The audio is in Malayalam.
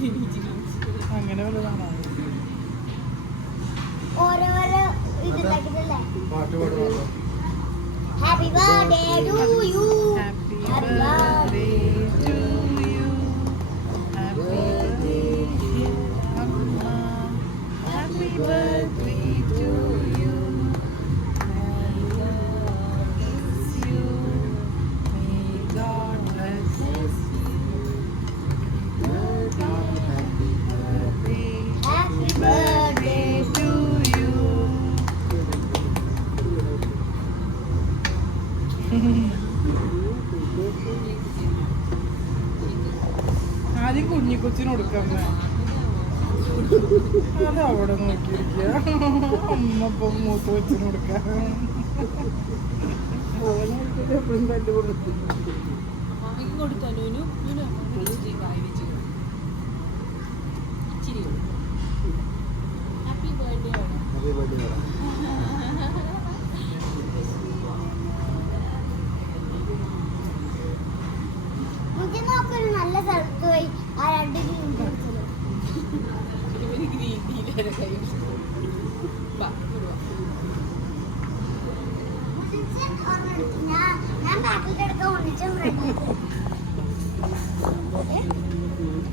അങ്ങനെ വല്ലതാണോ? ഓരോരോ ഇതിലാക്കിട്ടല്ലേ happy birthday to you happy birthday to you happy birthday അമ്മ happy birthday to you God bless happy birthday to you. ആദ്യം കുഞ്ഞി കൊച്ചിന് കൊടുക്കാം. അത് അവിടെ നോക്കിയിരിക്കുക. അമ്മ ഇപ്പം മൂത്ത കൊച്ചിന് കൊടുക്കാം. ഹാപ്പി ബർത്ത്ഡേ മുझे നോക്കൊരു നല്ല സ്ഥലത്ത് പോയി ആ രണ്ട് ഗ്രീൻ ഞാൻ ബാക്കിൽ കിടക്കാൻ ഒന്നിച്ചും